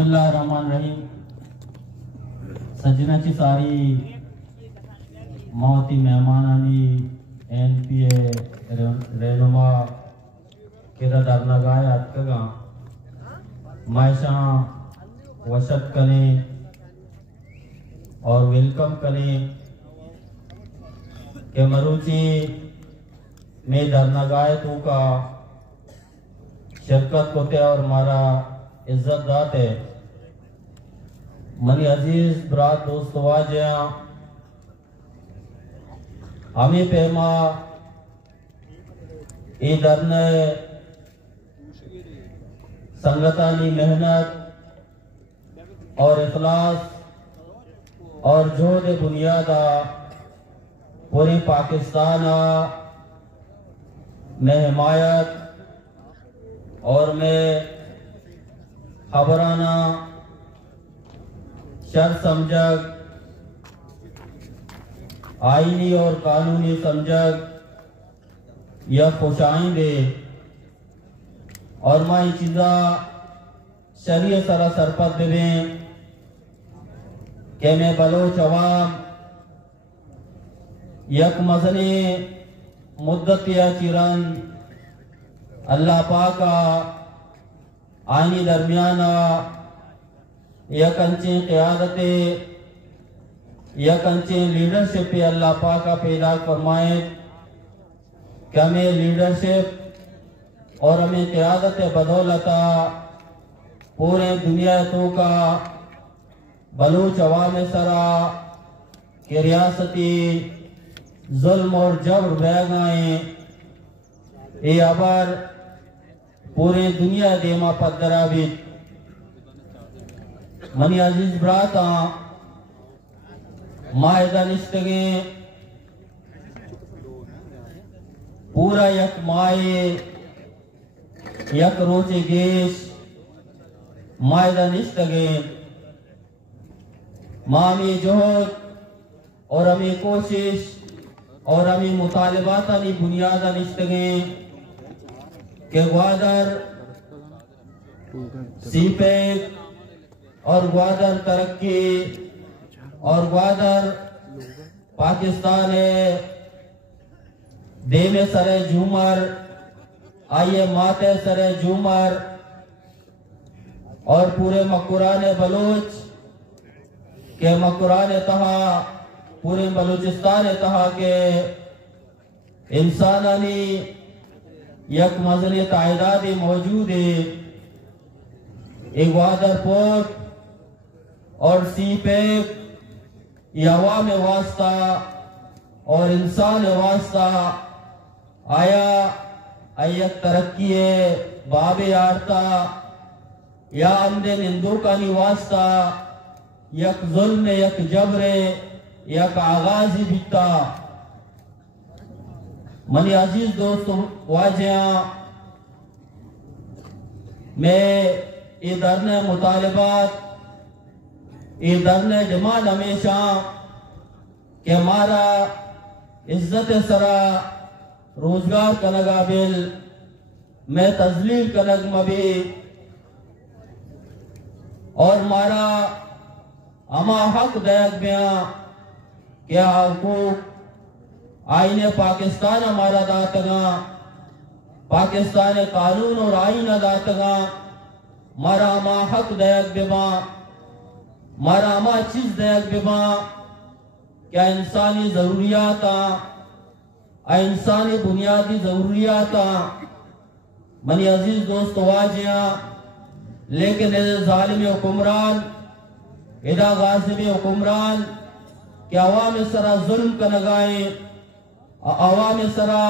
اللہ الرحمن الرحیم سجنچی ساری موتی مہمانانی این پی اے رہنما کیرا درنگاہ اتکگا مائشاں وشت کنے اور ویلکم کنے کہ مروچی میں درنگاہ تو کا شرکت کوتے اور ہمارا عزت دات ہے منی عزیز برات دوست واجیاں ہمیں پیما ای درنے سنگتانی محنت اور اخلاص اور جہد بنیادہ پوری پاکستان میں حمایت اور میں خبرانہ شر سمجھگ آئینی اور قانونی سمجھگ یا خوشائیں دے اور ماں یہ چیزاں شریع سرا سرپت دے کہ میں بلوچ عوام یک مزنی مدت یا چیران اللہ پاکا آئینی درمیانا یک انچیں قیادتے یک انچیں لیڈرشپ پہ اللہ پاکا پیدا فرمائے کہ ہمیں لیڈرشپ اور ہمیں قیادت بدولتا پورے دنیا تو کا بلوچ عوام سرا کہ ریاستی ظلم اور جبر بیگائیں اے عبر پورے دنیا دیما پدرہ بھی منی عزیز براتا مائدہ نشتگیں پورا یک مائے یک روچ گیش مائدہ نشتگیں مامی جہد اور ہمیں کوشش اور ہمیں مطالباتانی بنیادہ نشتگیں کہ گوادر سی پیک اور گوادر ترقی اور گوادر پاکستان دیم سر جھومر آئیے ماتے سر جھومر اور پورے مقران بلوچ کہ مقران تہا پورے بلوچستان تہا کے انسانانی یک مزنی تعدادی موجود ہے ایک گوادر پورٹ اور سی پیک یہ عوام واسطہ اور انسان واسطہ آیا ایک ترقی باب آرتا یا اندن اندوکانی واسطہ یک ظلم یک جبر یک آغازی بیتا منی عزیز دوست واجیاں میں ادھرنے مطالبات ادھرنے ڈیمانڈ ہمیشہ کہ ہمارا عزت سرا روزگار کنگا بل میں تذلیل کنگ مبی اور ہمارا اما حق دیکھ بیاں کیا حقوق آئین پاکستان ہمارا داتگاں پاکستان قانون اور آئین داتگاں مارا اما حق دیکھ بیاں مارا اما چیز دیکھ بیاں کیا انسانی ضروریات انسانی بنیادی ضروریات منی عزیز دوست واجیاں لیکن ظالم حکمران ادا غاصب حکمران کہ عوام سرا ظلم کا نگائیں عوام سرا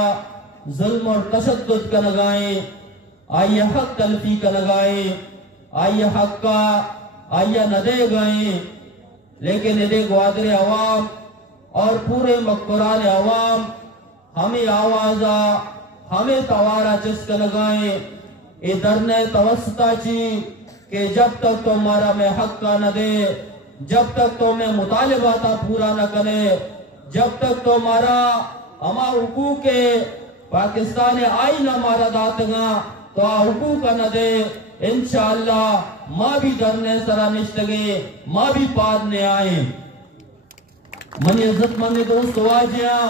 ظلم اور تشدد کا نگائیں آئیے حق تلفی کا نگائیں آئیے حق کا آئیے ندے گائیں لیکن ادھے گوادر عوام اور پورے مقبران عوام ہمیں آوازہ ہمیں توارا جس کا لگائیں ادھرنے توسطہ چی کہ جب تک تو ہمارا میں حق کا نہ دے جب تک تو میں مطالباتا پورا نہ کرے جب تک تو ہمارا اما حقوق پاکستان آئین ہمارا داتگاں تو حقوق نہ دے انشاءاللہ ماں بھی درنے سرا نشتگے ماں بھی پادنے آئیں منی عزت مند دوست واجیاں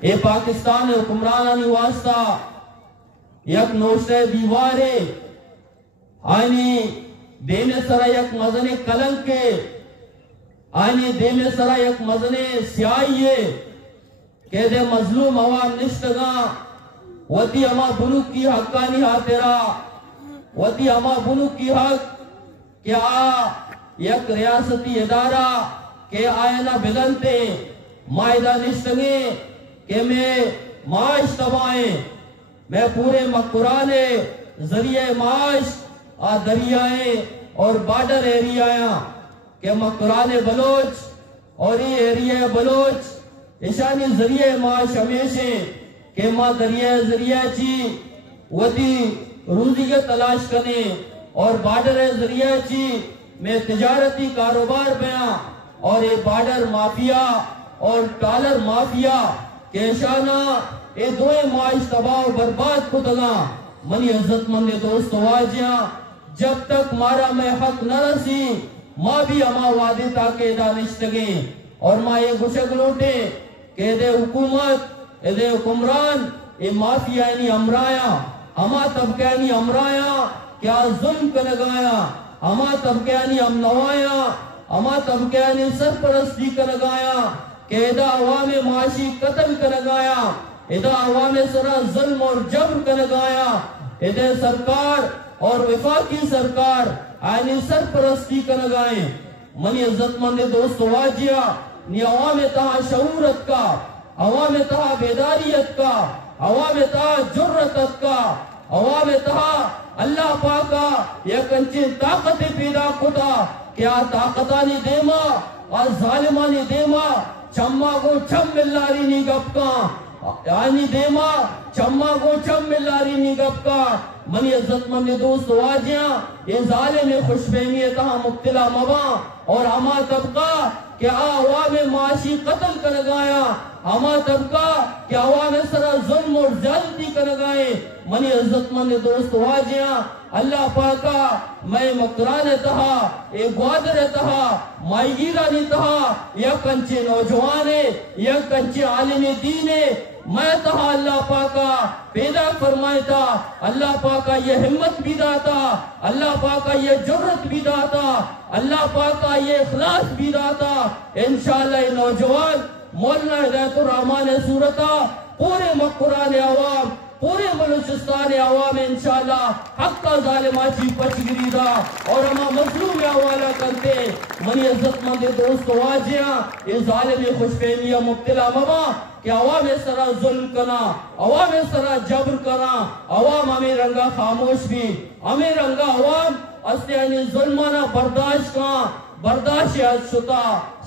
اے پاکستان حکمرانانی واسطہ یک نوشتے دیوارے آئینی دینے سرا یک مزن کلنکے آئینی دینے سرا یک مزن سیائیے کہ دے مظلوم عوام نشتگاں وطی اما بنوک کی حقانی ہاترا وطی اما بنوک کی حق کیا یک ریاستی ادارہ کہ آئینہ بگنتے مائدہ نشتگے کہ میں معاش تبائیں میں پورے مقرانے ذریعہ معاش دریائیں اور بارڈر ایریائیں کہ مقران بلوچ اور یہ ایریہ بلوچ اشانی ذریعہ معاش ہمیشہ کہ ماں دریائے ذریعہ چی وطی روزی کے تلاش کرنے اور بارڈر ذریعہ چی میں تجارتی کاروبار بیاں اور یہ بارڈر مافیا اور ڈالر مافیا کہ اشانہ یہ دوئے معاش تباہ و برباد کو دگا منی عزت مند دوست واجیاں جب تک مارا میں حق نہ رسی ماں بھی اما وعدے تاکہ دانشتگے اور ماں یہ گشک لوٹے کہ دے حکومت دے حکمران یہ مافیا یعنی امرایا اما طبقہ یعنی امرایا کیا ظلم کا لگایا اما طبقہ یعنی امنوایا اما طبقہ یعنی سرپرستی کا لگایا کہ ادا عوام معاشی قتل کا لگایا ادا عوام سرا ظلم اور جبر کا لگایا ادا سرکار اور وفاقی سرکار آئینی سرپرستی کا لگائیں منی عزت مند دوست واجیہ نی عوام تہا شعورت کا عوام تہا بیداریت کا عوام تہا جرتت کا عوام تہا اللہ پاکا یا کنچین طاقت پیدا کتا کیا طاقتانی دیما اور ظالمانی دیما چمہ کو چھم ملاری نی گپکا یعنی دیما چمہ کو چھم ملاری نی گپکا منی عزت مند دوست واجیاں یہ ظالم خوشبینیتاں مبتلا مباں اور ہما طبقہ کہ عوام معاشی قتل کر گایا ہما طبقہ کہ عوام سرا ظلم اور زیادتی کر گائے منی عزت مند دوست واجیاں اللہ پاکا میں مقران تہا اے گوادر تہا مائی گیرانی تہا یا کنچے نوجوانے یا کنچے عالم دینے میں تہا اللہ پاکا پیدا فرمائیتا اللہ پاکا یہ ہمت بھی داتا اللہ پاکا یہ جرت بھی داتا اللہ پاکا یہ اخلاص بھی داتا انشاءاللہ یہ نوجوان مولانا ہدایت الرحمن صورتا پورے مقران عوام پورے بلوچستان عوام انشاءاللہ حق کا ظالماتی پچ گریدہ اور ہما مظلوم حوالہ کرتے منی عزت مند دوست واجیاں یہ ظالم خوشفہمیہ مبتلا مبا کہ عوام سرا ظلم کنا عوام سرا جبر کنا عوام ہمیں رنگا خاموش بھی ہمیں رنگا عوام اسلیانی ظلمانہ برداشت کا برداشت شتا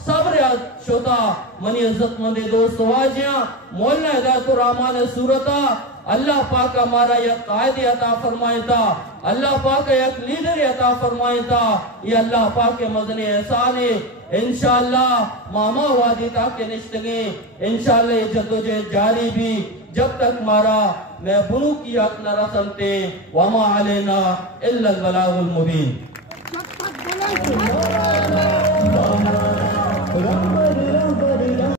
صبر شتا منی عزت مند دوست واجیاں مولانا ہدایت الرحمن صورتا اللہ پاک ہمارا یک قائد عطا فرمائیتا اللہ پاک یک لیڈر عطا فرمائیتا یہ اللہ پاک کے مدن احسان ہے انشاءاللہ ماما وادی تاکہ نشتگے انشاءاللہ یہ جدوجہد جاری بھی جب تک مارا میں بنو کی حق نہ رسمتے وما علینا الا البلاغ المبین